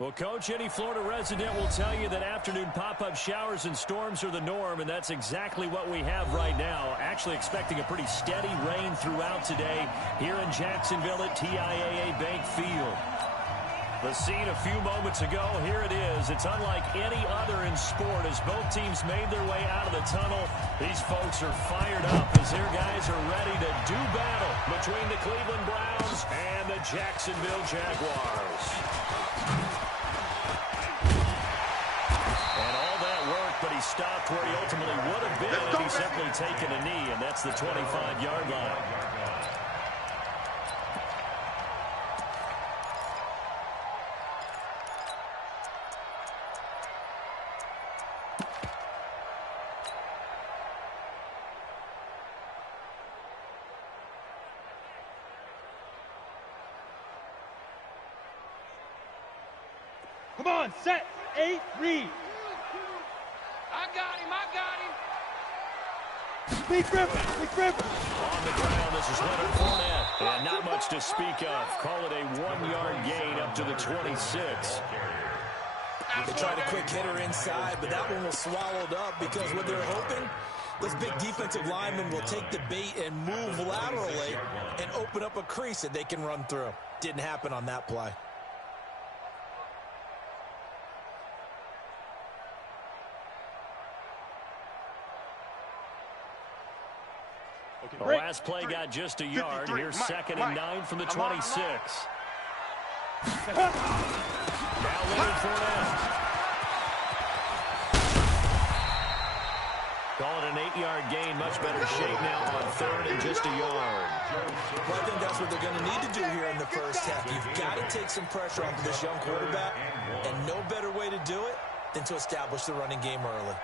Well, Coach, any Florida resident will tell you that afternoon pop-up showers and storms are the norm, and that's exactly what we have right now. Actually expecting a pretty steady rain throughout today here in Jacksonville at TIAA Bank Field. The scene a few moments ago, here it is. It's unlike any other in sport as both teams made their way out of the tunnel. These folks are fired up as their guys are ready to do battle between the Cleveland Browns and the Jacksonville Jaguars. And all that work, but he stopped where he ultimately would have been if he simply taken a knee, and that's the 25-yard line. Come on, set, 8, read. I got him. Big Ripper. On the ground, this is Leonard Fournette. And not much to speak of. Call it a 1-yard gain up to the 26. They tried a quick hitter inside, but that one was swallowed up because what they're hoping, those big defensive linemen will take the bait and move laterally and open up a crease that they can run through. Didn't happen on that play. The last play got just a yard. Here's 2nd and 9 from the 26. Now Leonard Fournette. Call it an 8-yard gain. Much better shape now on 3rd and just a yard. Well, I think that's what they're going to need to do here in the first half. You've got to take some pressure off of this young quarterback, and no better way to do it than to establish the running game early.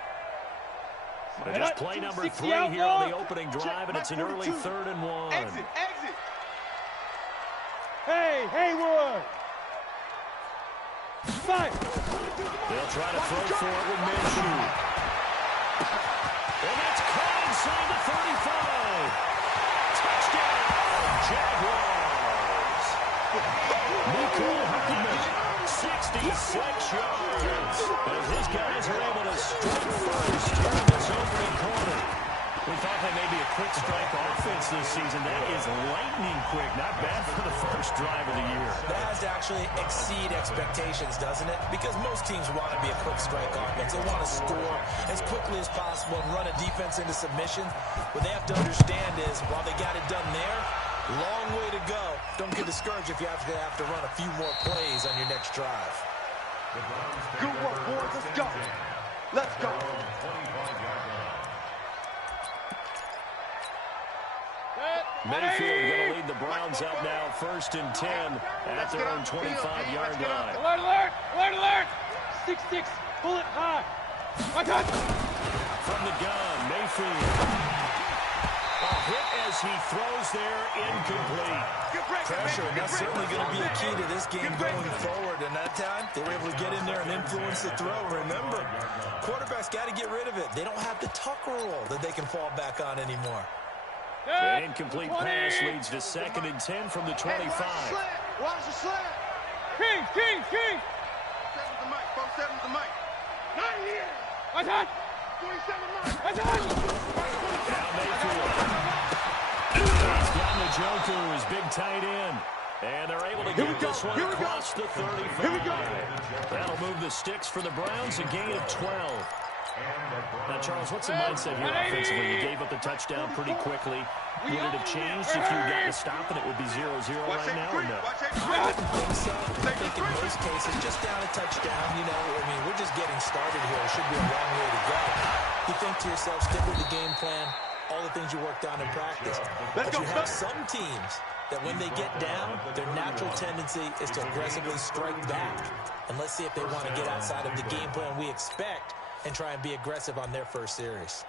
And just play number 3 here on the opening drive, and it's an early 3rd and 1. Exit. Hey, Hayward. 5. They'll try to throw for it with Minshew. And that's caught inside the 35. Touchdown, Jaguars. Nicole Hardman, 66 yards. As his guys are able to strike first here in this opening quarter. We thought they may be a quick strike offense this season. That is lightning quick. Not bad for the first drive of the year. That has to actually exceed expectations, doesn't it? Because most teams want to be a quick strike offense. They want to score as quickly as possible and run a defense into submission. What they have to understand is, while they got it done there, long way to go. Don't get discouraged if you have to run a few more plays on your next drive. Good work, boys. Let's go. Mayfield going to lead the Browns up now, 1st and 10 at their own 25-yard line. Alert. 6-6, pull it high. From the gun, Mayfield. A hit as he throws there, incomplete. Pressure, and that's certainly going to be a key to this game going forward. And that time, they were able to get in there and influence the throw. Remember, quarterbacks got to get rid of it. They don't have the tuck rule that they can fall back on anymore. An incomplete pass leads to 2nd and 10 from the 25. Watch the slant. King. 7 the mic. 7 the mic. Not here. 27 mic. Now Mayfield. He's got Njoku, his big tight end. And they're able to get this one across the 35. Here we go. That'll move the sticks for the Browns, a gain of 12. Now, Charles, what's the mindset here offensively? You gave up the touchdown pretty quickly. Would it have changed if you had gotten a stop and it would be 0-0 right now or no? I think so. I think in most cases, just down a touchdown, we're just getting started here. It should be a long way to go. You think to yourself, stick with the game plan, all the things you worked on in practice. But you have some teams that when they get down, their natural tendency is to aggressively strike back. And let's see if they want to get outside of the game plan we expect and try and be aggressive on their first series.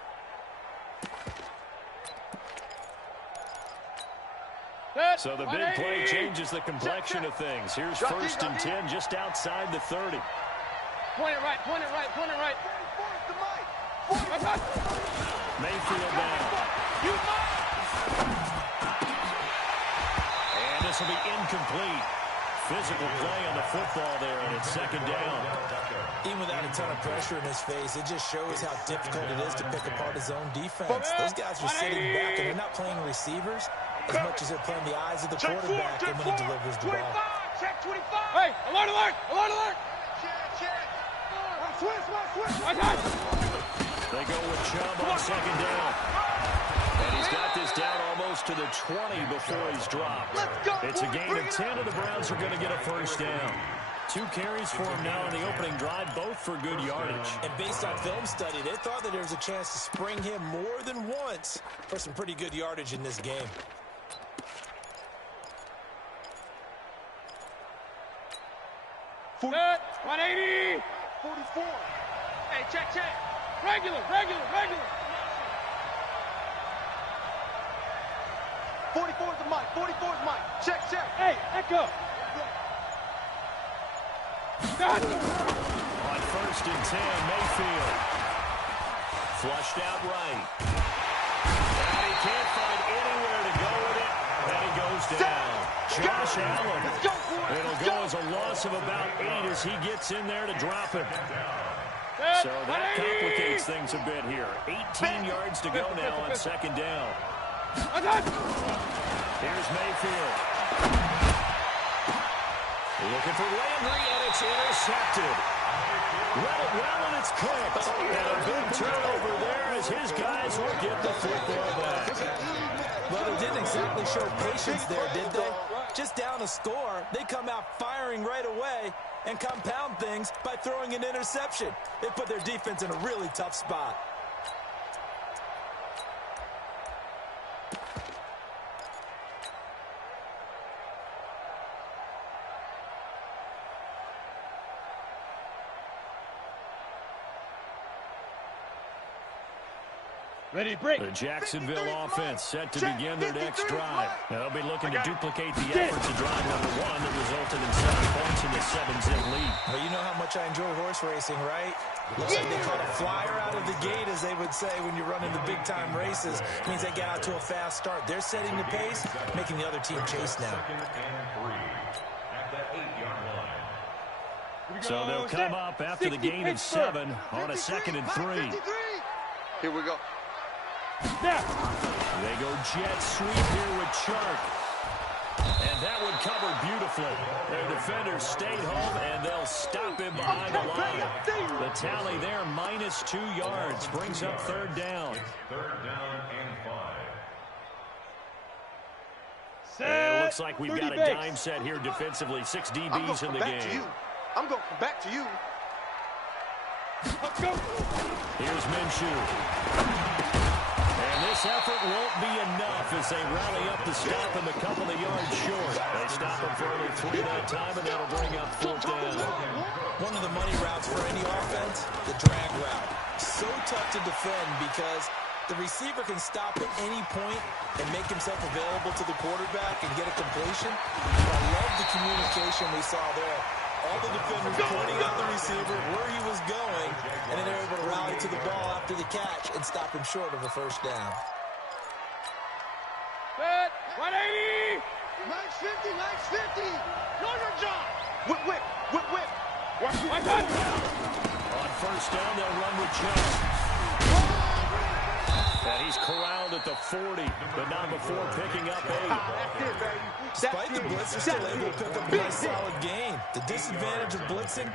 So the big play changes the complexion of things. Here's 1st and 10 just outside the 30. Point it right. Mayfield down. And this will be incomplete. physical play on the football there, and it's second down. Even without a ton of pressure in his face, it just shows how difficult it is to pick apart his own defense. Those guys are sitting back, and they're not playing receivers as much as they're playing the eyes of the quarterback and when he delivers the ball. Check 25. Hey, alert, alert, alert, alert. Check. Switch. They go with Chubb on second down. And he's got this down almost to the 20 before he's dropped. It's a gain of 10, and the Browns are going to get a first down. 2 carries for him now on the opening drive, both for good yardage. And based on film study, they thought that there was a chance to spring him more than once for some pretty good yardage in this game. Set, 180. 44. Hey, check. Regular. 44 is the mic. 44 is Mike. Check. Hey, echo. Got it. On first and 10, Mayfield. Flushed out right. And he can't find anywhere to go with it. And he goes down. Josh Allen. It'll go as a loss of about 8 as he gets in there to drop him. So that complicates things a bit here. 18 yards to go now on second down. Here's Mayfield. Looking for Landry, and it's intercepted. Read it well, and it's clipped. And a big turnover there as his guys will get the football back. Well, they didn't exactly show patience there, did they? Just down a score, they come out firing right away and compound things by throwing an interception. They put their defense in a really tough spot. Ready, break. The Jacksonville offense set to begin their next drive. They'll be looking to duplicate the efforts of drive number 1 that resulted in 7 points in the 7-zip lead. Well, you know how much I enjoy horse racing, right? Looks like they caught a flyer out of the gate, as they would say when you're running the big-time races. It means they get out to a fast start. They're setting the pace, making the other team chase now. So they'll come up after the gain of 7 on a 2nd and 3. Here we go. They go jet sweep here with Chark. And that one covered beautifully. Their defenders stayed home, and they'll stop him behind the line. The tally there, minus 2 yards, brings up third down. Third down and 5. And it looks like we've got a dime set here defensively. 6 DBs in the game. I'm going to come back to you. Let's go. Here's Minshew. And this effort won't be enough as they rally up to stop him a couple of yards short. They stop him for only 3 that time, and that'll bring up fourth down. One of the money routes for any offense, the drag route. So tough to defend because the receiver can stop at any point and make himself available to the quarterback and get a completion. But I love the communication we saw there. All the defenders pointing at the receiver where he was going, and then they're able to rally to the ball after the catch and stop him short of a first down. Set, 180. Max 50. Know your job. Whip. Watch that. On first down, they'll run with Chubb. And he's corralled at the 40, but not before picking up 8. That's it, baby. Despite the blitz, they're still able to pick up a nice solid gain. The disadvantage of blitzing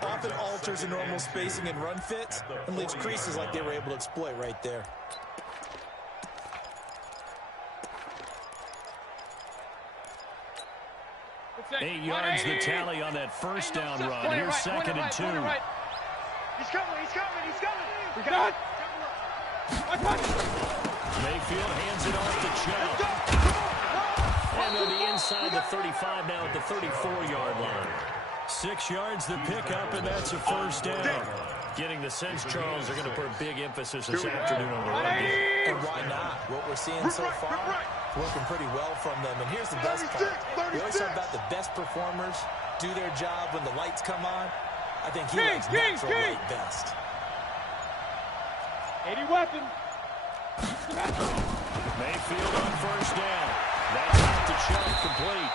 often alters the normal spacing and run fits and leaves creases like they were able to exploit right there. Set, 8 yards the 180. tally on that first down Just run. point it Here's right, second and 2. Right. He's coming. We got it. Mayfield hands it off to Chubb. And they'll be inside the 35 now at the 34-yard line. 6 yards the pickup, and that's a first down. Getting the sense, Charles, they're going to put a big emphasis this afternoon on the run game. And why not? What we're seeing so far, working pretty well from them. And here's the best part. We always talk about the best performers do their job when the lights come on. I think he likes natural light best. 80 weapon. Mayfield on first down. That's out to Chubb, complete.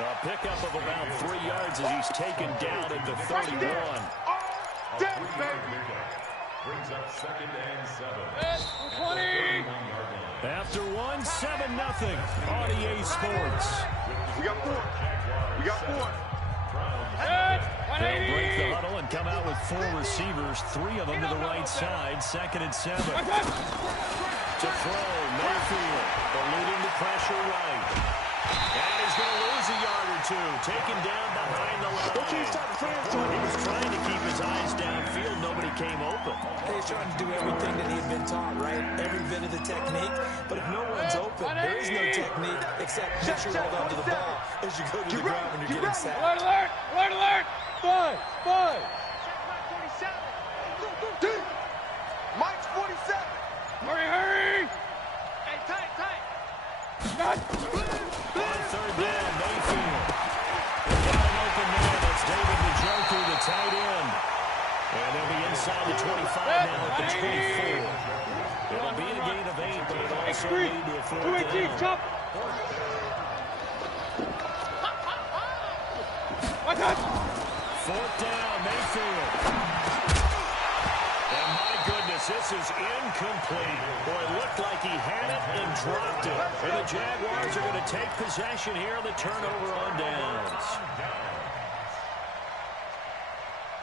A pickup of about 3 yards as he's taken down at the 31. Brings up 2nd and 7. 20. After 7-0 on EA Sports. We got 4. We got 4. They'll break the huddle and come out with 4 receivers, 3 of them to the right side. 2nd and 7. To throw, Mayfield, eluding the pressure right. And he's going to lose a yard or 2, taken down behind the line. He was trying to keep his eyes downfield. Nobody came open. He's trying to do everything that he had been taught, right? Every bit of the technique. But if no one's open, there is no technique except make sure you hold on to the ball as you go to the ground when you're getting sacked. Alert, alert, alert, alert. 5. Mike's 47. Hurry, hurry. Hey, tight. Not. On 3rd down, Mayfield. They got an open man. That's David Njoku, the tight end. And they'll be inside the 25 now at the 24. It'll be a gain of 8, but it'll also lead to a 4th down. Chop. Watch out. 4th down, Mayfield. And my goodness, this is incomplete. Boy, it looked like he had it and dropped it. And the Jaguars are going to take possession here on the turnover on downs.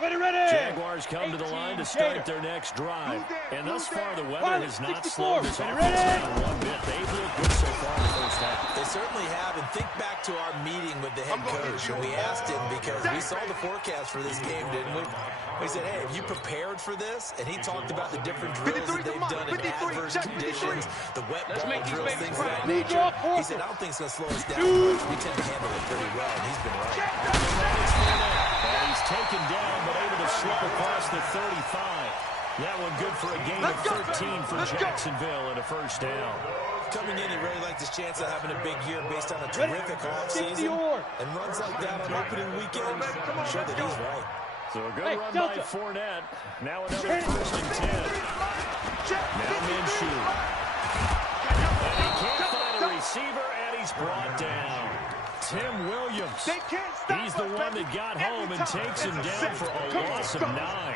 Ready. Jaguars come to the line to start their next drive. And thus far, the weather has not slowed this offense down one bit. They've looked good so far in the first half. They certainly have, and think back to our meeting with the head coach, and we asked him because we saw the forecast for this game, didn't we? We said, hey, have you prepared for this? And he talked about the different drills that they've done in adverse conditions, the wet ball drills, things of that nature. He said, I don't think it's going to slow us down much. We tend to handle it pretty well, and he's been right. And he's taken down, but able to slip across the 35. That one good for a gain of 13 for Jacksonville and a 1st down. Coming in, he really liked his chance of having a big year based on a terrific offseason. And runs like that on opening weekend show that he's right. So a good run by Fournette. Now another 1st and 10. Now Minshew. And he can't find a receiver, and he's brought down. Tim Williams. He's the one that got home and takes him down for a loss of 9.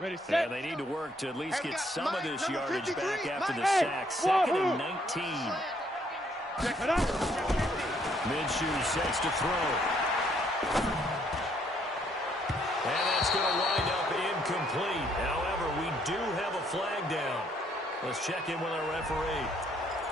Ready, set. And they need to work to at least get some of this yardage back after the sack. 2nd and 19. Check it out. Minshew sets to throw. And that's going to wind up incomplete. However, we do have a flag down. Let's check in with our referee.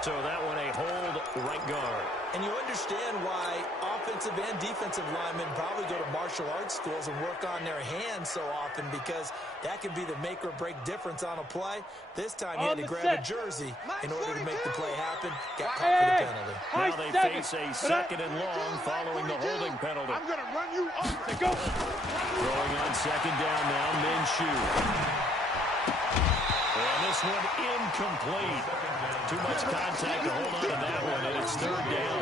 So that one a hold right guard. And you understand why offensive and defensive linemen probably go to martial arts schools and work on their hands so often, because that can be the make or break difference on a play. This time he had to grab a jersey in order to make the play happen. Got caught for the penalty. Now they face a 2nd and long following the holding penalty. I'm going to run you off. Go. Throwing on 2nd down now, Minshew. And this one incomplete. Too much contact to hold on to that one, and it's 3rd down.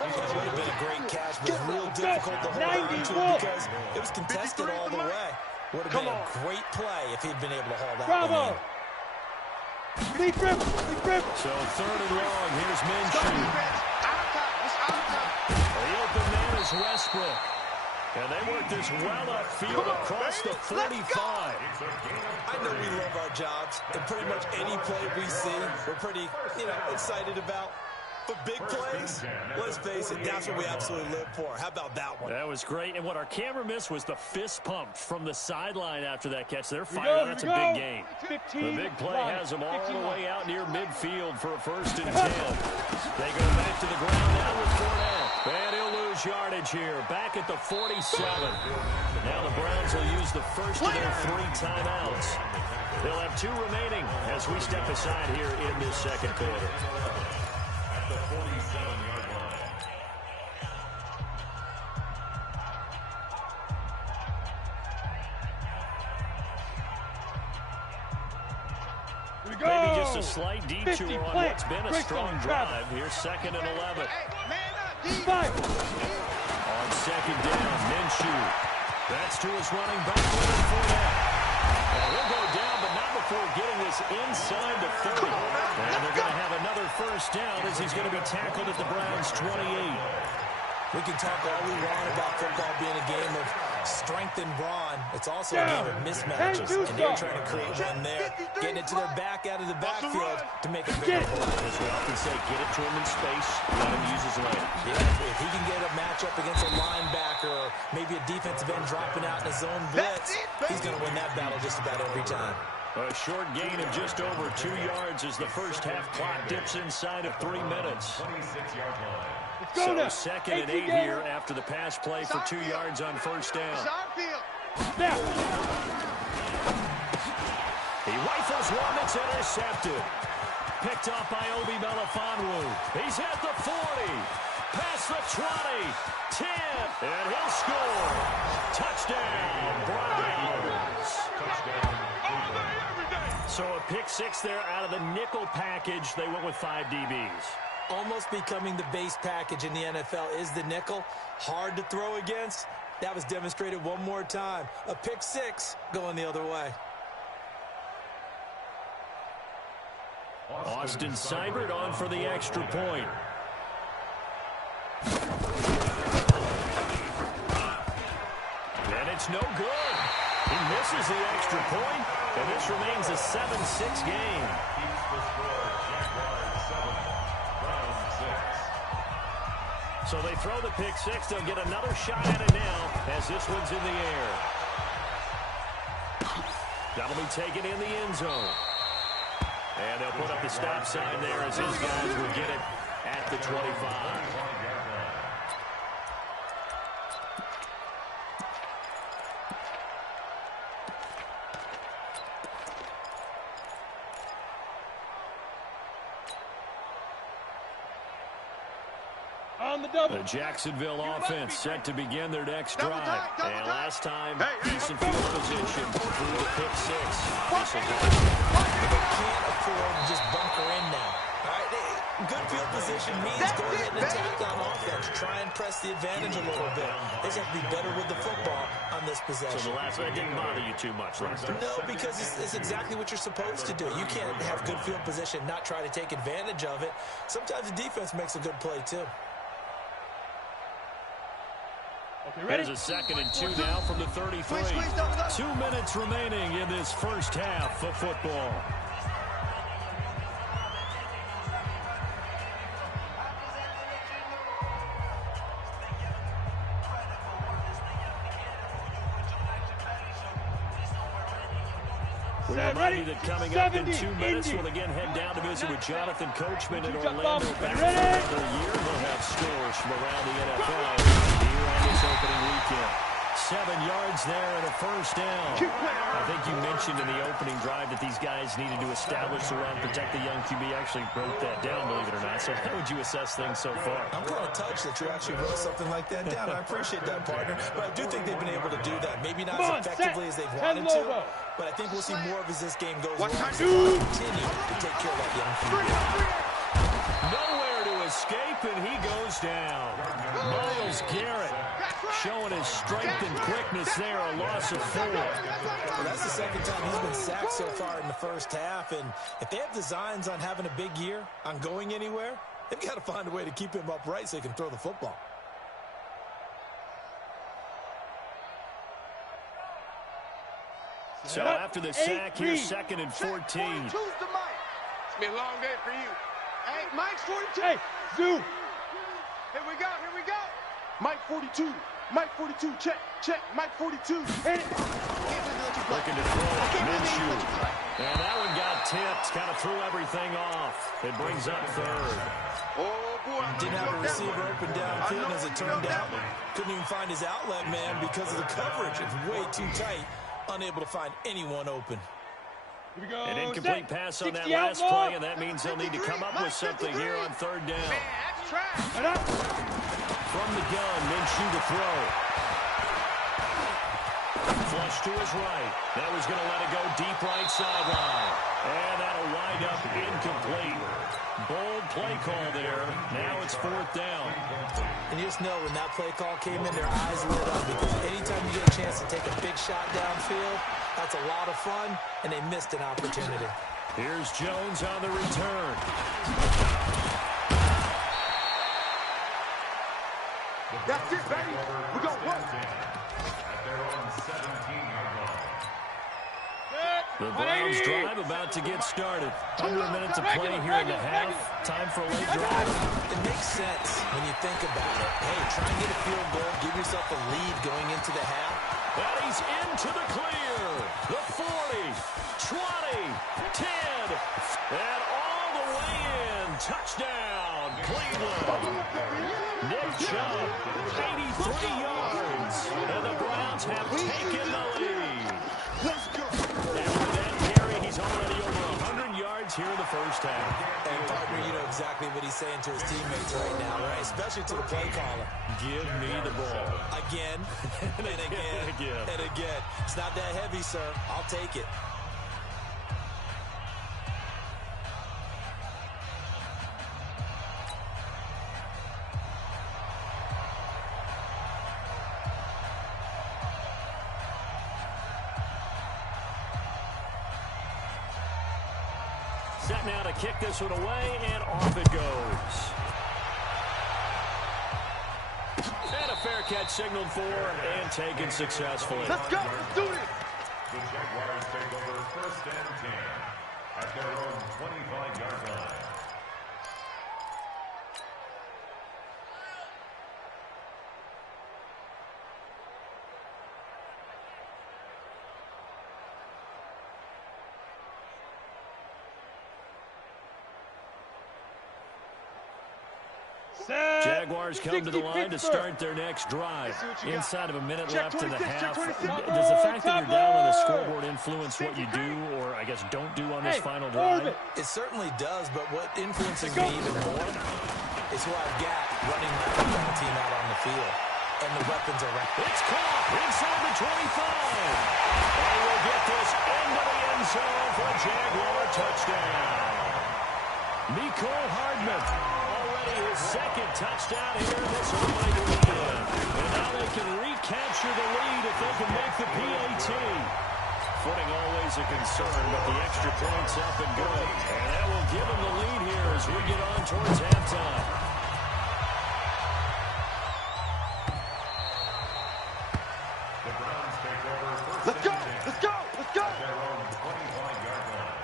That would have been a great catch, but real difficult to hold on to because it was contested all the way. Would have been a great play if he'd been able to hold that one in. Deep grip. So 3rd and long, here's Minshew. The open man is Westbrook. And they work this well upfield across the 45. I know we love our jobs, and pretty much any play we see, we're pretty, excited about. But big plays, let's face it, that's what we absolutely live for. How about that one? That was great. And what our camera missed was the fist pump from the sideline after that catch. They're fired. That's a big game. The big play has them all the way out near midfield for a 1st and 10. They go back to the ground now with Fournette. And he'll lose yardage here. Back at the 47. Now the Browns will use the first of their 3 timeouts. They'll have 2 remaining as we step aside here in this 2nd quarter. The 47-yard line. Maybe just a slight detour on what's been a strong drive. Here's 2nd and 11. On 2nd down, Minshew. That's to his running back, Fournette. And he'll go down, but not before getting this inside the 30. And they're going to have another first down as he's going to be tackled at the Browns' 28. We can talk all we want about football being a game of strength and brawn. It's also a game of mismatches, and they're trying to create one there, getting it to their back out of the backfield to make a bigger play. As we often say, get it to him in space, let him use his leg. Yeah, if he can get a matchup against a linebacker or maybe a defensive end dropping out in a zone blitz, he's going to win that battle just about every time. A short gain of just over 2 yards as the first half clock dips inside of 3 minutes. 26-yard line. So 2nd and 8 here after the pass play for 2 yards on first down. He rifles one that's intercepted. Picked up by Obi Melifonwu. He's at the 40. Past the 20. 10. And he'll score. Touchdown, Browns. So a pick 6 there out of the nickel package. They went with 5 DBs. Almost becoming the base package in the NFL is the nickel. Hard to throw against. That was demonstrated one more time. A pick 6 going the other way. Austin Seibert on for the extra point. And it's no good. He misses the extra point, and this remains a 7-6 game. So they throw the pick 6. They'll get another shot at it now as this one's in the air. That'll be taken in the end zone. And they'll put up the stop sign there as his guys will get it at the 25. The Jacksonville offense set to begin their next drive. And last time, decent field position through the pick 6. They can't afford to just bunker in now. All right, good field position means go ahead and attack on offense. Try and press the advantage a little bit. They just have to be better with the football on this possession. So the last one didn't bother you too much last time? No, because it's exactly what you're supposed to do. You can't have good field position, not try to take advantage of it. Sometimes the defense makes a good play, too. It is a 2nd and 2 now from the 33. 2 minutes remaining in this first half of football. We remind you that coming up in 2 minutes, we'll again head down to visit with Jonathan Coachman in Orlando. Back for another year. We'll have scores from around the NFL here on this opening weekend. 7 yards there and a first down. I think you mentioned in the opening drive that these guys needed to establish the run, protect the young QB. Actually wrote that down, believe it or not. So how would you assess things so far? I'm kind of touched that you actually wrote something like that down. I appreciate that, partner. But I do think they've been able to do that. Maybe not as effectively as they've wanted to, but I think we'll see more of as this game goes on. So we'll continue to take care of that young QB. Nowhere to escape, and he goes down. Myles Garrett showing his strength and quickness there, a loss of 4. Well, that's the second time he's been sacked so far in the first half, and if they have designs on having a big year, on going anywhere, they've got to find a way to keep him upright so he can throw the football. So after the sack, here's 2nd and 14. It's been a long day for you. Hey, Mike's 42. Hey, Zoo. Here we go, here we go. Mike 42. Mike 42. Check, check. Mike 42. Hit it. Looking to throw. Minshew. And that one got tipped. Kind of threw everything off. It brings up 3rd. Oh, boy. Didn't have a receiver open downfield, as it turned out. Couldn't even find his outlet man because of the coverage. It's way too tight. Unable to find anyone open. Here we go. An incomplete pass on that last play, and that means they'll need to come up with something here on 3rd down. Man, that's trash. From the gun, Minshew to throw. Flush to his right. That was going to let it go deep right sideline. And that'll wind up incomplete. Bold play call there. Now it's 4th down. And you just know when that play call came in, their eyes lit up, because anytime you get a chance to take a big shot downfield, That's a lot of fun, and they missed an opportunity. Here's Jones on the return. That's it, baby. We're going to work. At their own 17-yard line. The Browns drive about to get started. Under a minute to play here in the half. Time for a late drive. It makes sense when you think about it. Hey, try and get a field goal. Give yourself a lead going into the half. And he's into the clear. The 40, 20, 10, and all the way in. Touchdown, Cleveland. Nick Chubb, 83 yards. And the Browns have taken the lead. Let's go. And with that carry, he's already over 100 yards here in the first half. And partner, you know exactly what he's saying to his teammates right now, right? Especially to the play caller. Give me the ball. Again, and again, and again. It's not that heavy, sir. I'll take it. Set now to kick this one away, and off it goes. And a fair catch signaled for and taken successfully. Let's go. Let's do this. The Jaguars take over 1st and 10 at their own 25-yard line. Jaguars come to the line to start their next drive. Inside of a minute left in the half. Does the fact that you're down on the scoreboard influence what you do, or I guess don't do on this final drive? It certainly does, but what influences me even more is who I've got running my football team out on the field. And the weapons around. It's caught inside the 25. And we'll get this into the end zone for a Jaguar touchdown. Nicole Hardman, already his second touchdown here this opening weekend. And now they can recapture the lead if they can make the PAT. Footing always a concern, but the extra point's up and good. And that will give them the lead here as we get on towards halftime. Let's go. Let's go. Let's go. At their own 25-yard line.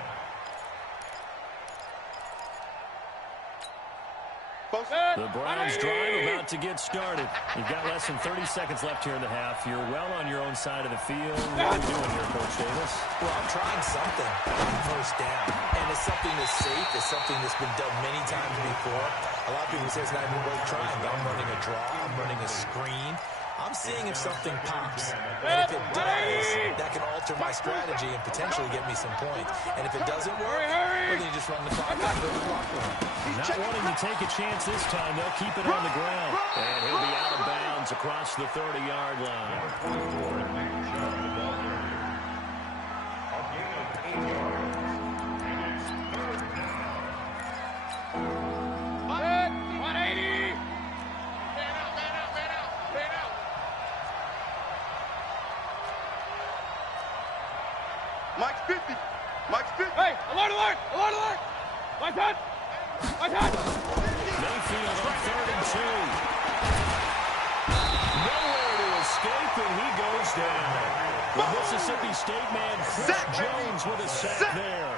The Browns drive about to get started. You've got less than 30 seconds left here in the half. You're well on your own side of the field. What are we doing here, Coach Davis? Well, I'm trying something on first down. And it's something that's safe. It's something that's been done many times before. A lot of people say it's not even worth trying. But I'm running a draw. I'm running a screen. I'm seeing if something pops. And if it does, that can alter my strategy and potentially get me some points. And if it doesn't work, well, then you just run the clock out of the clock room. Not wanting to take a chance this time. They'll keep it on the ground. And he'll be out of bounds across the 30-yard line. A gain of 8 yards. And it's 3rd down. 180. Man out. Mike's 50. Mike's 50. Hey, alert. My touch. Mayfield on 3rd and 2. Nowhere to escape, and he goes down. The Mississippi State man, Chris Jones, with a sack there.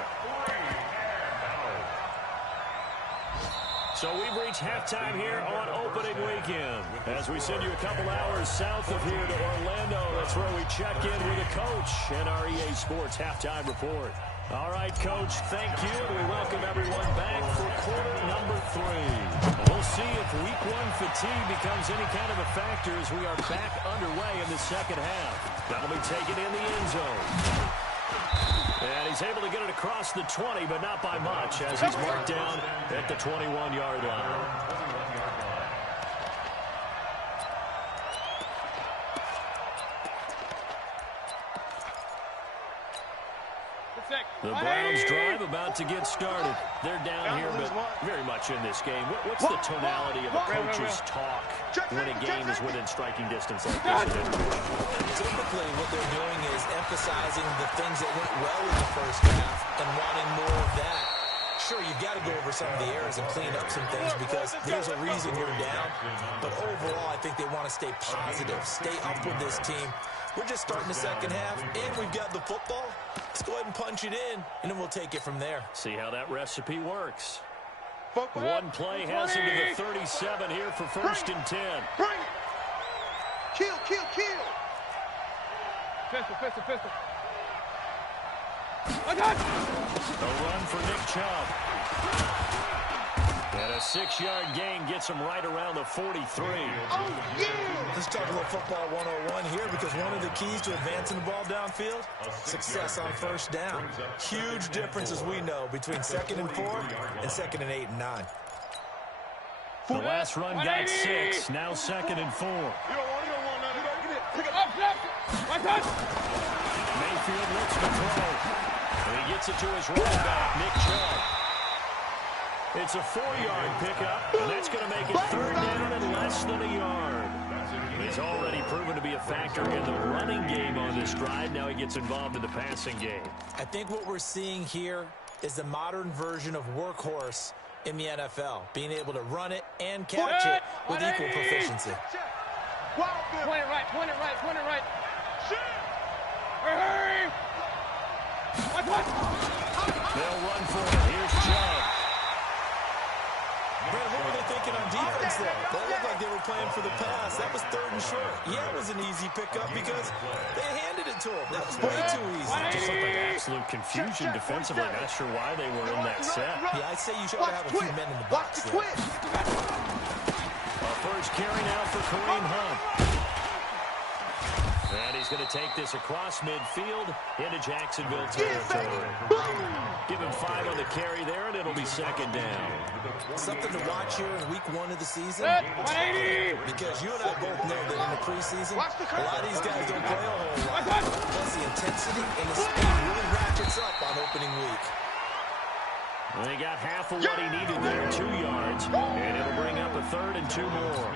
So we've reached halftime here on opening weekend. As we send you a couple hours south of here to Orlando, that's where we check in with the coach and our EA Sports halftime report. All right, Coach, thank you, and we welcome everyone back for quarter number 3. We'll see if week 1 fatigue becomes any kind of a factor as we are back underway in the second half. That'll be taken in the end zone. And he's able to get it across the 20, but not by much, as he's marked down at the 21-yard line. Good sec. The Browns drive about to get started. They're down here, but very much in this game. What's the tonality of a coach's talk when a game is within striking distance like this? Typically, what they're doing is emphasizing the things that went well in the first half and wanting more of that. Sure, you've got to go over some of the errors and clean up some things because there's a reason you're down. But overall, I think they want to stay positive, stay up with this team. We're just starting the second half, and we've got the football. Let's go ahead and punch it in, and then we'll take it from there. See how that recipe works. One play has him to the 37 here for 1st and 10. Bring it. Kill, kill, kill. Pistol, pistol, pistol. I got it. A run for Nick Chubb. And a 6-yard gain gets him right around the 43. Oh, yeah. Let's talk a little football 101 here because one of the keys to advancing the ball downfield, success on first down. Huge difference, as we know, between 2nd and 4 and 2nd and 8 and 9. The last run got 6, now 2nd and 4. You don't want nothing. Get it. Pick it Up, up. My touch. Mayfield looks to throw. And he gets it to his running back, Nick Chubb. It's a 4-yard pickup, and that's going to make it 3rd down and less than a yard. He's already proven to be a factor in the running game on this drive. Now he gets involved in the passing game. I think what we're seeing here is the modern version of workhorse in the NFL, being able to run it and catch it with equal proficiency. Point it right, point it right, point it right. Hurry! What? They'll run for it. Here's Chubb. Brad, what were they thinking on defense there? That looked like they were playing for the pass. That was 3rd and short. Yeah, it was an easy pickup because they handed it to him. That was way too easy. Just looked like absolute confusion defensively. Not sure why they were in that set. Yeah, I'd say you should have a few men in the box there. First carry now for Kareem Hunt. And he's going to take this across midfield into Jacksonville territory. Give him 5 on the carry there, and it'll be 2nd down. Something to watch here in week 1 of the season. 180. Because you and I both know that in the preseason, a lot of these guys don't play a whole lot. Plus the intensity and the speed really ratchets up on opening week. Well, he got half of what he needed there, 2 yards, and it'll bring up a 3rd and 2 more.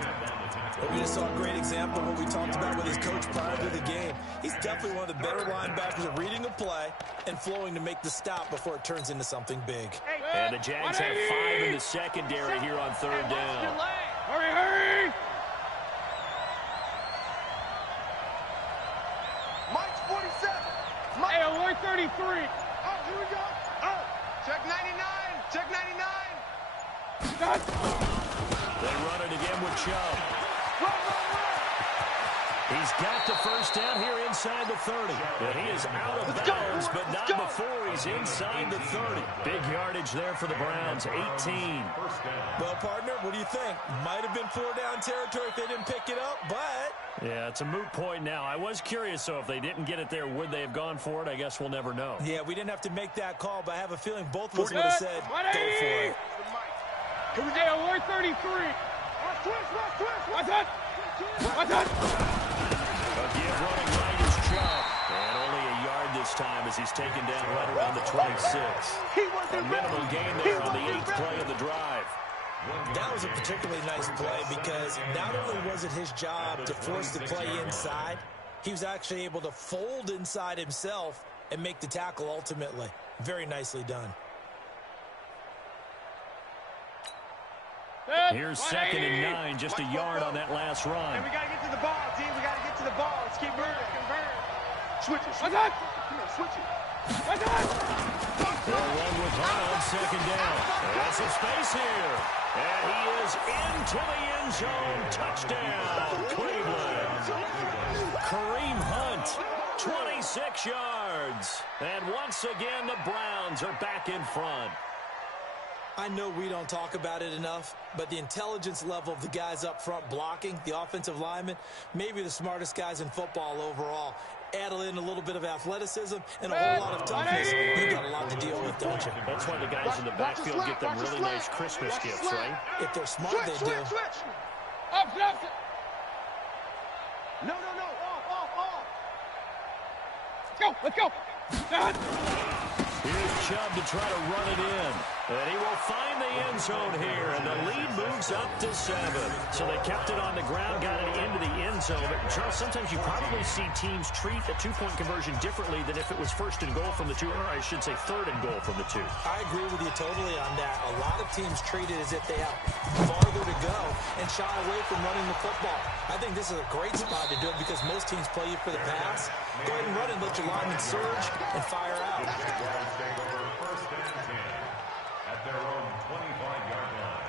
But we just saw a great example of what we talked about with his coach prior to the game. He's definitely one of the better linebackers at reading a play and flowing to make the stop before it turns into something big. And the Jags have 5 in the secondary here on 3rd down. Hurry, hurry! Mike's 47. Hey, alert 33. Oh, here we go. Oh, check 99. Check 99. Got. They run it again with Chubb. He's got the first down here inside the 30. And he is out of bounds, but not before he's inside the 30. Big yardage there for the Browns, 18. Well, partner, what do you think? Might have been 4-down territory if they didn't pick it up, but... Yeah, it's a moot point now. I was curious, so if they didn't get it there, would they have gone for it? I guess we'll never know. Yeah, we didn't have to make that call, but I have a feeling both of us would have said, go for it. Hey, alert 33. What's that? What's that? Again, running right is Chubb. And only a yard this time as he's taken down right around the 26. A minimal gain there on the 8th play of the drive. That was a particularly nice play because not only was it his job to force the play inside, he was actually able to fold inside himself and make the tackle ultimately. Very nicely done. Here's 2nd and 9, just a yard on that last run. And we got to get to the ball, team. We got to get to the ball. Let's keep moving. Switch it. What's that? Come on, switch it. What's that? They'll run with Hunt on 2nd down. That's some space here. And he is into the end zone. Touchdown, Cleveland. Kareem Hunt, 26 yards. And once again, the Browns are back in front. I know we don't talk about it enough, but the intelligence level of the guys up front blocking, the offensive linemen, maybe the smartest guys in football overall. Add in a little bit of athleticism and a whole lot of toughness. You've got a lot to deal with, don't you? That's why the guys in the backfield get them really nice Christmas gifts, right? If they're smart, they do. Switch. Up. No. Off. Let's go. Here's Chubb to try to run it in. And he will find the end zone here, and the lead moves up to 7. So they kept it on the ground, got it into the end zone. But, Charles, sometimes you probably see teams treat a two-point conversion differently than if it was first and goal from the 2, or I should say third and goal from the 2. I agree with you totally on that. A lot of teams treat it as if they have farther to go and shy away from running the football. I think this is a great spot to do it because most teams play you for the pass. Go ahead and run it, let your linemen surge, and fire out. Jaguars take over first and 10 at their own 25-yard line.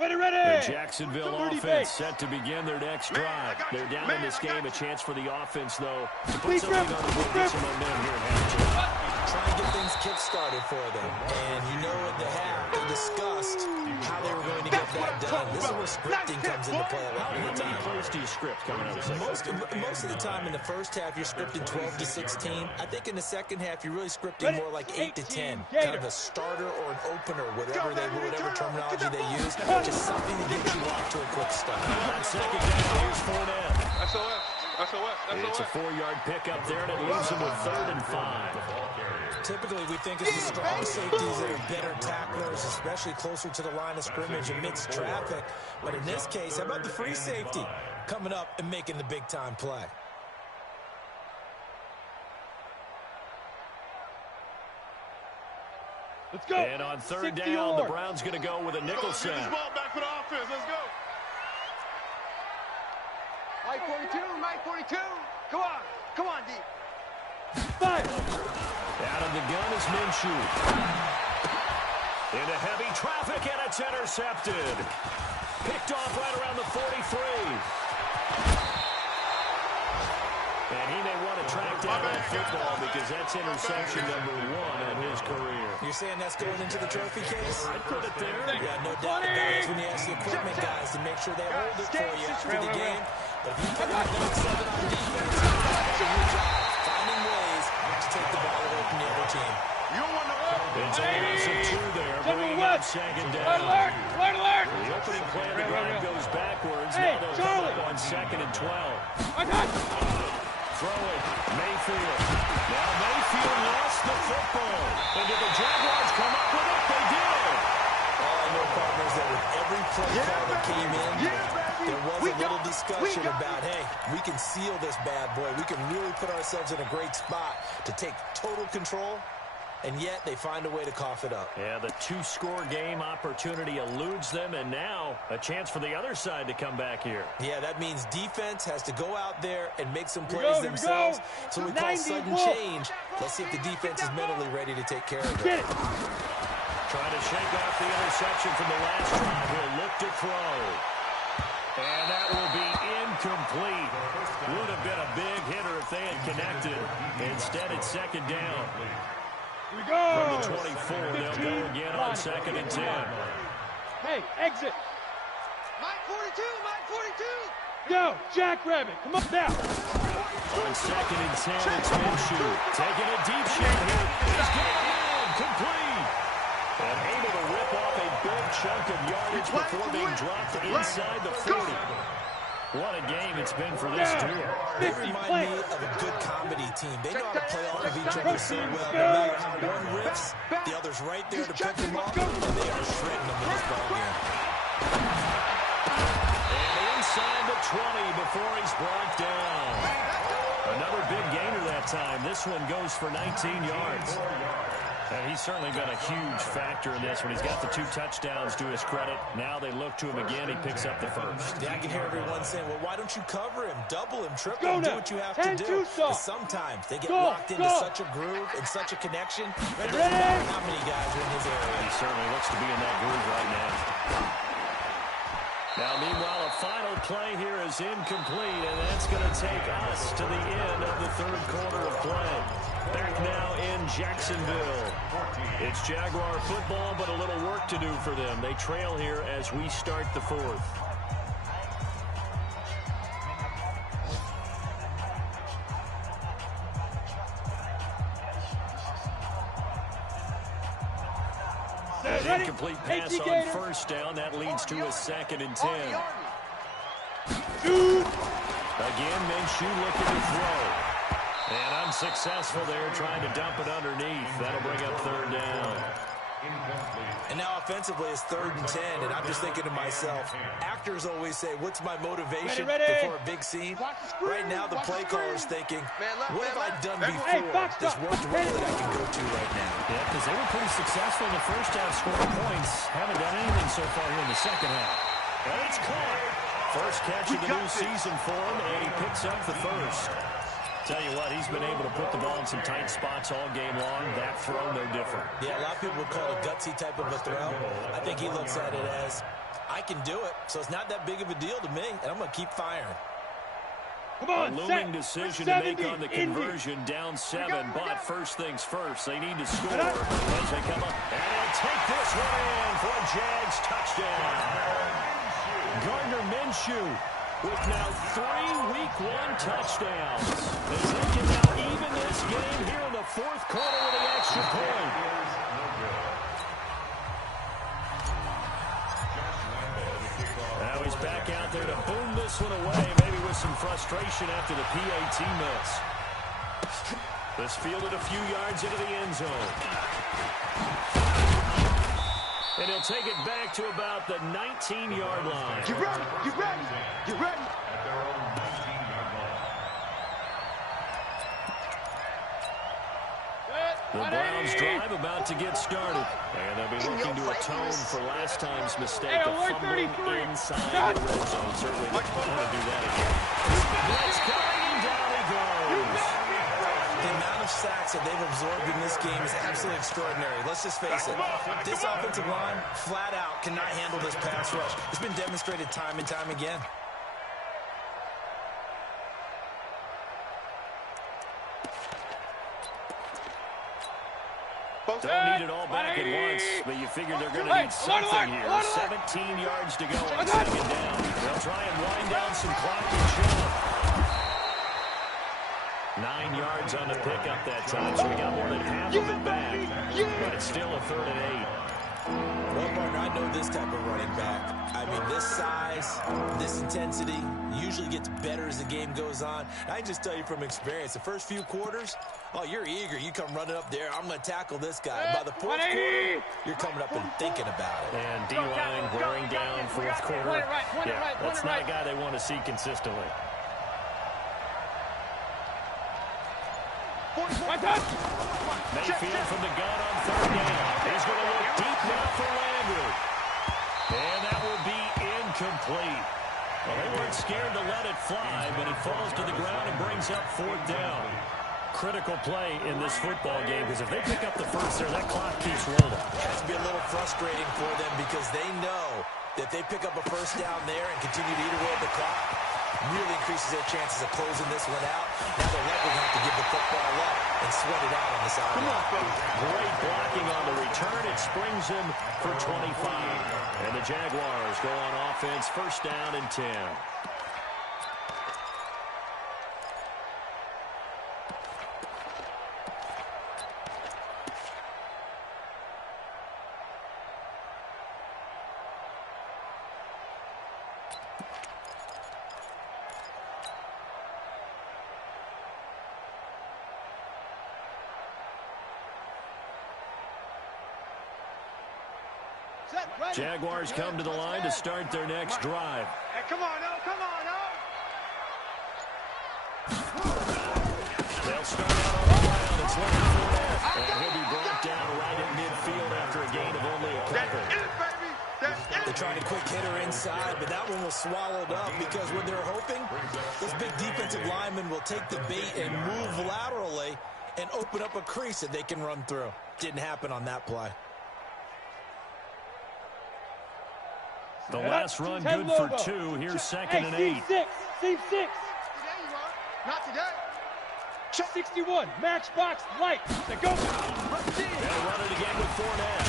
The Jacksonville offense set to begin their next drive. They're down in this game. A chance for the offense, though, to put something on the board, get some momentum here at halftime. Try and get things kick-started for them. And you know at the half, they discussed how they were going to get that done. This is where scripting comes into play a lot of the time. How many plays do you script coming out of the second? Most of the time in the first half, you're scripting 12 to 16. I think in the second half, you're really scripting more like 8 to 10. Kind of a starter or an opener, whatever terminology they use. Just something to get you off to a quick start. On second down, here's Fournette. SOS. It's a 4-yard pickup there, and it leaves them with 3rd and 5. Typically, we think it's the strong safeties that are better tacklers, especially closer to the line of scrimmage amidst traffic. But in this case, how about the free safety coming up and making the big-time play? Let's go. And on 3rd down, the Browns going to go with a nickel set. Get this ball back for the offense. Let's go. Mike 42, Mike 42. Come on, D. Fire. Out of the gun is Minshew. Into heavy traffic, and it's intercepted. Picked off right around the 43. And he may want to track down that football because that's interception number 1 in his career. You're saying that's going into the trophy case? I'd put it there. Yeah, no doubt about it. It's when you ask the equipment guys to make sure they hold it for you after the game. But if you put a good 7 on defense, that's a good job. Finding ways to take the ball away from the other team. You don't want to It's a loss of 2 there, bringing up second down. Alert! The opening play of the drive goes backwards. Now they'll come up on 2nd and 12. Throw it, Mayfield. Now Mayfield lost the football. And did the Jaguars come up with it? They did. All I know, partners, that with every play call that came in, there was a little discussion about, hey, we can seal this bad boy. We can really put ourselves in a great spot to take total control. And yet they find a way to cough it up. Yeah, the 2-score game opportunity eludes them, and now a chance for the other side to come back here. Yeah, that means defense has to go out there and make some plays themselves. So we call sudden change. Let's see if the defense is mentally ready to take care of it. Trying to shake off the interception from the last drive. He'll look to throw. And that will be incomplete. Would have been a big hitter if they had connected. Instead, it's 2nd down. Here we go. From the 24, they'll go again on 2nd and 10. Hey, exit. Mike 42, Mike 42. Go, Jackrabbit. Come up now. On 2nd and 10, it's Minshew. Taking a deep shot here. He's getting in. Complete. And able to rip off a big chunk of yardage before being dropped inside the 40. What a game it's been for this duo. They remind me of a good comedy team. They know how to play off of each other so well. No matter how one riffs, the other's right there to pick them up, and they are shredding them in this ballgame. And inside the 20 before he's brought down. Another big gainer that time. This one goes for 19 yards. And he's certainly been a huge factor in this when he's got the 2 touchdowns to his credit. Now they look to him again. He picks up the first. Yeah, I can hear everyone saying, well, why don't you cover him, double him, triple him, do what you have to do. But sometimes they get locked into such a groove and such a connection. It doesn't matter how many guys are in his area. He certainly looks to be in that groove right now. Now, meanwhile, a final play here is incomplete, and that's going to take us to the end of the 3rd quarter of play. Back now in Jacksonville. It's Jaguar football, but a little work to do for them. They trail here as we start the 4th. An incomplete pass on first down. That leads to a 2nd and 10. Again, Minshew looking to throw. And unsuccessful there, trying to dump it underneath. That'll bring up 3rd down. And now offensively it's 3rd and 10, and I'm just thinking to myself, actors always say, what's my motivation before a big scene? Right now the play caller's thinking, what have I done before that's worked well that I can go to right now? Yeah, because they were pretty successful in the first half scoring points. Haven't done anything so far here in the second half. And it's caught. First catch of the new season for him, and he picks up the first. Tell you what, he's been able to put the ball in some tight spots all game long. That throw, no different. Yeah, a lot of people would call it a gutsy type of a throw. I think he looks at it as, I can do it, so it's not that big of a deal to me, and I'm going to keep firing. Come on, a looming decision to make on the conversion, down 7, but first things first, they need to score as they come up. And they'll take this one in for a Jags touchdown. Gardner Minshew with now 3 Week 1 touchdowns. As they can now even this game here in the 4th quarter with the extra point. Now he's back out there to boom this one away, maybe with some frustration after the PAT miss. This fielded a few yards into the end zone. And he'll take it back to about the 19-yard line. Get ready, get ready, get ready. At their own 19-yard line. The Browns drive about to get started. And they'll be looking to atone for last time's mistake of fumbling inside the red zone. Certainly not going to do that again. Let's go, and down he goes. The amount of sacks that they've absorbed in this game is absolutely extraordinary. Let's just face it. This offensive line, flat out, cannot handle this pass rush. It's been demonstrated time and time again. Don't need it all back at once, but you figure they're going to need something here. 17 yards to go on 2nd down. They'll try and wind down some clock and shove. 9 yards on the pickup that time, so we got more than half of it back. But it's still a 3rd and 8. Well, partner, I know this type of running back. I mean, this size, this intensity usually gets better as the game goes on. I just tell you from experience, the first few quarters, oh, you're eager. You come running up there. I'm going to tackle this guy. By the 4th quarter, you're coming up and thinking about it. And D-line wearing down 4th quarter. Yeah, that's not a guy they want to see consistently. Mayfield from the gun on 3rd down. He's going to look deep now for Landry. And that will be incomplete. Well, they weren't scared to let it fly, but it falls to the ground and brings up 4th down. Critical play in this football game, because if they pick up the first there, that clock keeps rolling. That's be a little frustrating for them because they know that they pick up a first down there and continue to eat away at the clock, really increases their chances of closing this one out. Now they're likely going to have to give the football up and sweat it out on the sideline. Great blocking on the return. It springs him for 25. And the Jaguars go on offense, 1st down and 10. Jaguars come to the line to start their next drive. Hey, come on, no, come on, no. They'll start out on the ground. It's looking for that. And he'll be brought down right at midfield after a gain of only a couple. They're trying to quick hit her inside, but that one was swallowed up because when they're hoping, this big defensive lineman will take the bait and move laterally and open up a crease that they can run through. Didn't happen on that play. The last run good for 2. Here's 2nd and 8. Seam 6. Not today. 61. Matchbox light. Go. They'll run it again with Fournette.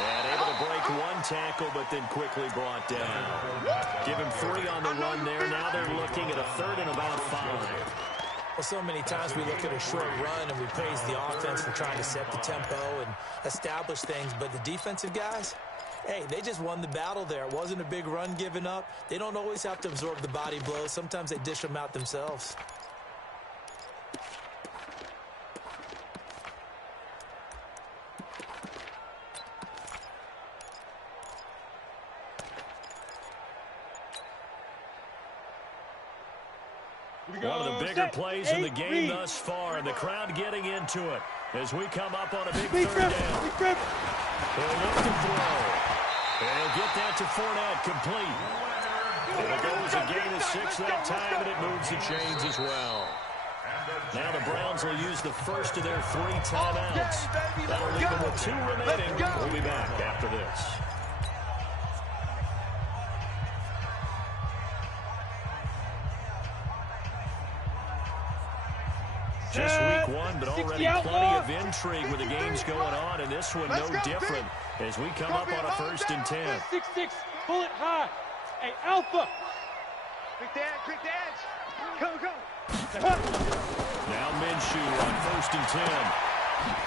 And able to break one tackle, but then quickly brought down. Give him 3 on the run there. Now they're looking at a 3rd and about 5. Well, so many times we look at a short run and we praise the offense for trying to set the tempo and establish things, but the defensive guys, hey, they just won the battle there. It wasn't a big run given up. They don't always have to absorb the body blows. Sometimes they dish them out themselves. One of the bigger plays in the game thus far, and the crowd getting into it as we come up on a big third down. He'll look to throw. And he'll get that to Fournette, complete. And it goes a gain of 6 that time, and it moves the chains as well. Now the Browns will use the first of their 3 timeouts. That'll leave them with 2 remaining. We'll be back after this. Just week 1, but already plenty of intrigue with the games going on, and this one no different as we come up on a 1st and 10. 6-6, pull it high. Hey, Alpha. Quick dance. Go. Now Minshew on 1st and 10.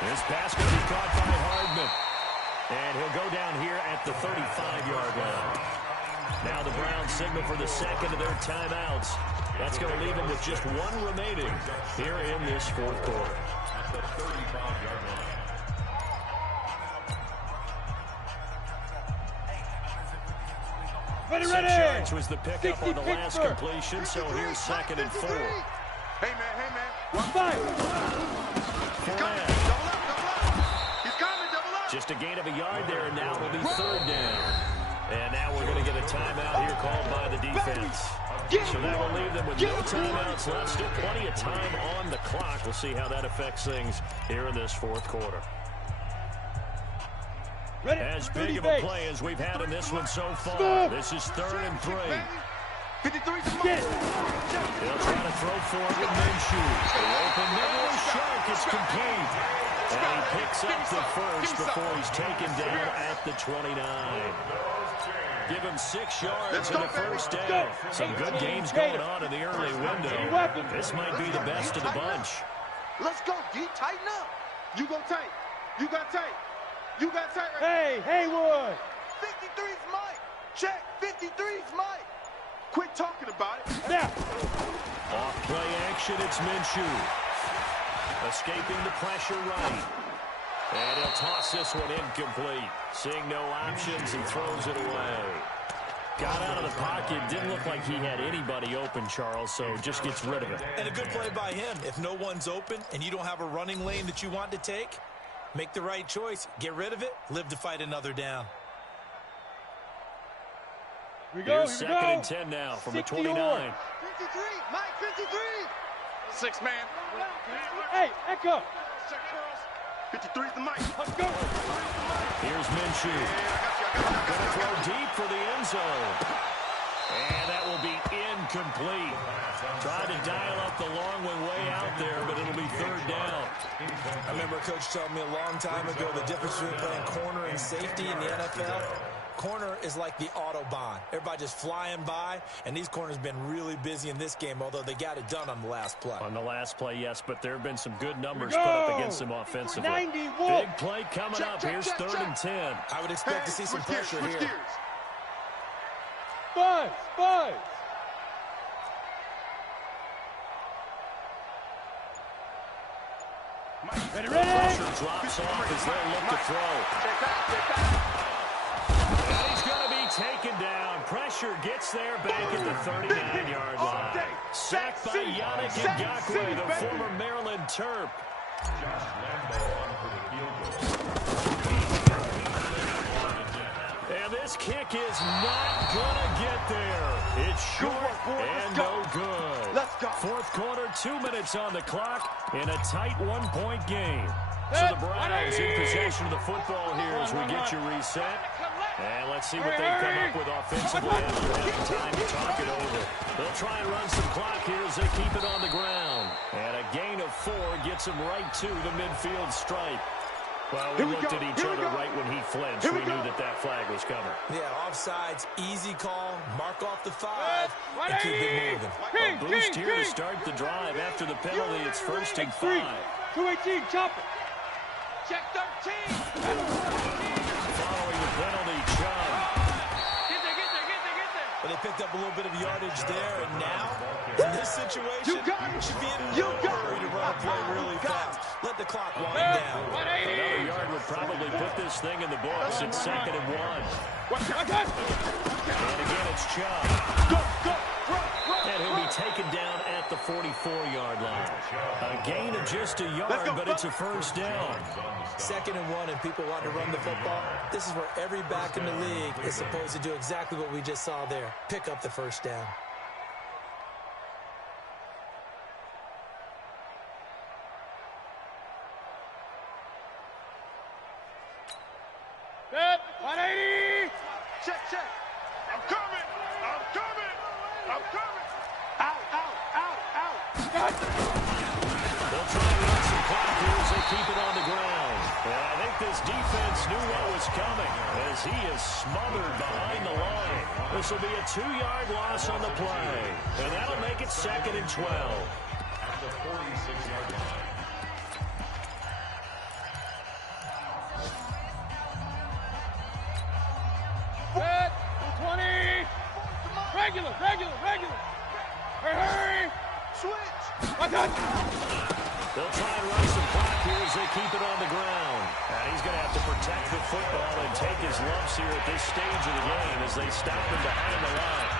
This pass going to be caught by Hardman. And he'll go down here at the 35-yard line. Now the Browns signal for the second of their timeouts. That's going to leave them with just 1 remaining here in this 4th quarter. At the 35-yard line. Ready. 6 yards was the pickup on the last completion, so here's 2nd and 4. Hey, man. Five. Fournette. He's coming, double up. Just a gain of a yard there, and now it'll be 3rd down. And now we're going to get a timeout here called by the defense. So that will leave them with no timeouts left. Still plenty of time on the clock. We'll see how that affects things here in this 4th quarter. As big of a play as we've had in this one so far. This is 3rd and 3. 53's the They'll try to throw for it with Minshew. Open middle, Shark, it's complete. And he picks up the first before he's taken down at the 29. Give him 6 yards and a 1st down. Some good games going on in the early window. This might be the best of the bunch. Let's go, D. Tighten up. You go tight. You got tight. Hey, Haywood. 53's Mike. Check. 53's Mike. Quit talking about it. Now. Off play action, it's Minshew. Escaping the pressure right. And he'll toss this one incomplete. Seeing no options and throws it away. Got out of the pocket. Didn't look like he had anybody open, Charles, so just gets rid of it. And a good play by him. If no one's open and you don't have a running lane that you want to take, make the right choice. Get rid of it. Live to fight another down. Here's 2nd and 10 now from the 29. 53. Mike, 53. 6 man. Hey, Echo. 53's the Mike. Let's go. Here's Minshew. Going to throw deep for the end zone. And that will be incomplete. Tried to dial up the long one way out there, but it'll be 3rd down. I remember a coach telling me a long time ago the difference between playing corner and safety in the NFL. Corner is like the Autobahn. Everybody just flying by, and these corners been really busy in this game, although they got it done on the last play. On the last play, yes, but there have been some good numbers put up against them offensively. 91. Big play coming up. Here's 3rd and 10. I would expect to see some pressure here. Buzz. Ready. Pressure drops off as they look to throw. And he's going to be taken down. Pressure gets there back at the 39-yard line. Sacked by Yannick Ngakoue, the former Maryland Terp. Josh Lambo on for the field goal. And this kick is not going to get there. It's short and no good. Let's go. 4th quarter, 2 minutes on the clock in a tight 1-point game. So the Browns in possession of the football here as we get you reset. And let's see what they come up with offensively after having time to talk it over. They'll try and run some clock here as they keep it on the ground. And a gain of 4 gets them right to the midfield stripe. Well, we looked at each other right when he flinched. We knew that flag was coming. Yeah, offsides, easy call, mark off the 5, and keep it moving. A boost here to start the drive. After the penalty, it's 1st and 5. 218, chop it. Check 13. Following the penalty, Chubb. Get there. But they picked up a little bit of yardage there, and now, in this situation, you should be in no hurry to run a play really fast. Let the clock wind down. Another yard would probably put this thing in the books. It's 2nd and 1. And again, it's Chubb. And he'll be taken down at the 44-yard line. A gain of just a yard, but it's a 1st down. 2nd and 1, and people want to run the football. This is where every back in the league is supposed to do exactly what we just saw there. Pick up the 1st down. Set, 180. Check. I'm coming. Out. They'll try and run some clock here as they keep it on the ground. And I think this defense knew what was coming as he is smothered behind the line. This will be a 2-yard loss on the play. And that'll make it 2nd and 12. At the 46-yard line. Set, 20. Regular. Hurry. Switch. They'll try and run some clock here as they keep it on the ground. And he's going to have to protect the football and take his lumps here at this stage of the game as they stop him behind the line.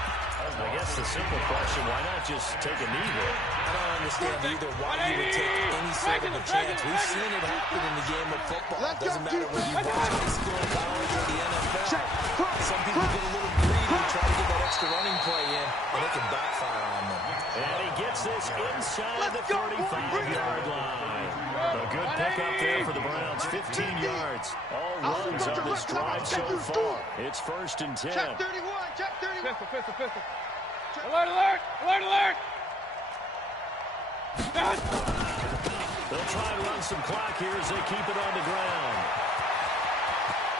I guess the simple question, why not just take a knee there? I don't understand either why you would take any sort of a chance. We've seen it happen in the game of football. It doesn't matter whether you watch high school, college, or the NFL. Some people get a little greedy, try to get that extra running play in, and it can backfire on them. And he gets this inside the 35-yard line. A good pickup there for the Browns, 15 yards. All runs on this drive so far. It's 1st and 10. Check 31. Pistol. Alert. They'll try and run some clock here as they keep it on the ground.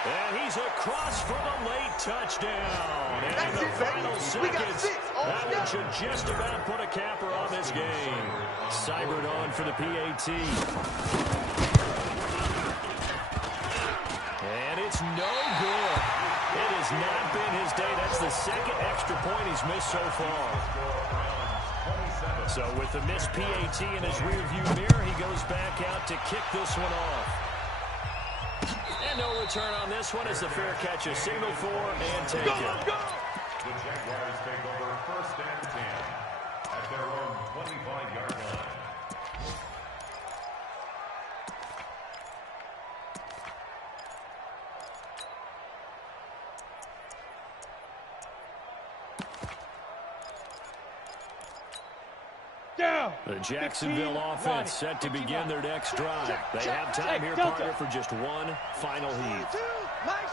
And he's across from a late touchdown. And in the final seconds, that one should just about put a capper on this game. Cybert on for the PAT. And it's no good. It has not been his day. That's the 2nd extra point he's missed so far. So with the missed PAT in his rearview mirror, he goes back out to kick this one off. And no return on this one as the fair catch is signaled for and taken. The Jaguars take over 1st and 10 at their own 25-yard line. The Jacksonville offense set to begin their next drive. They have time here, partner, for just one final heave.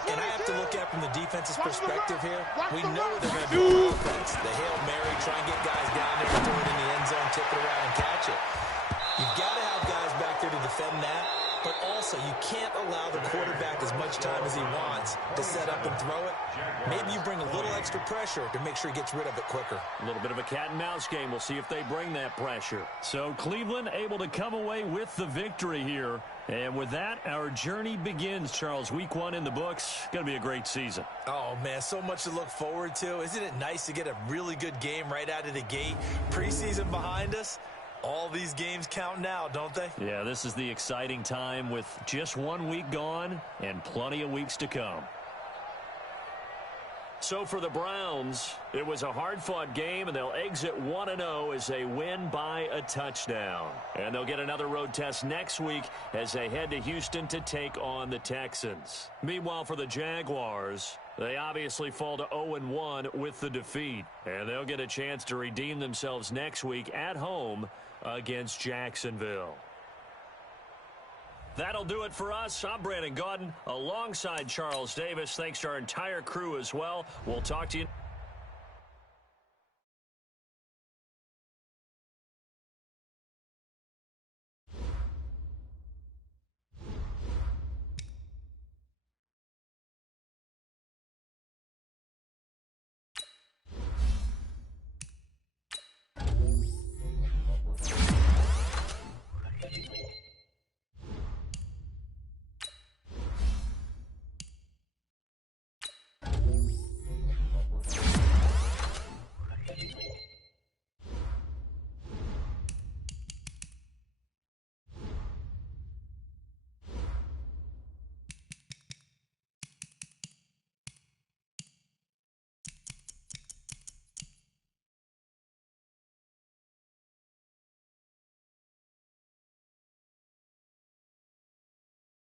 And I have to look at from the defense's perspective here. We know they're going to do offense. The Hail Mary, try and get guys down there, throw it in the end zone, tip it around and catch it. You've got to have guys back there to defend that, but also you can't allow the quarterback as much time as he wants to set up and throw it. Maybe you bring a little extra pressure to make sure he gets rid of it quicker. A little bit of a cat and mouse game. We'll see if they bring that pressure. So Cleveland able to come away with the victory here. And with that, our journey begins, Charles. Week 1 in the books. Going to be a great season. Oh, man, so much to look forward to. Isn't it nice to get a really good game right out of the gate? Preseason behind us. All these games count now, don't they? Yeah, this is the exciting time with just 1 week gone and plenty of weeks to come. So for the Browns, it was a hard-fought game, and they'll exit 1-0 as they win by a touchdown. And they'll get another road test next week as they head to Houston to take on the Texans. Meanwhile, for the Jaguars, they obviously fall to 0-1 with the defeat. And they'll get a chance to redeem themselves next week at home against Jacksonville. That'll do it for us. I'm Brandon Gaudin alongside Charles Davis. Thanks to our entire crew as well. We'll talk to you.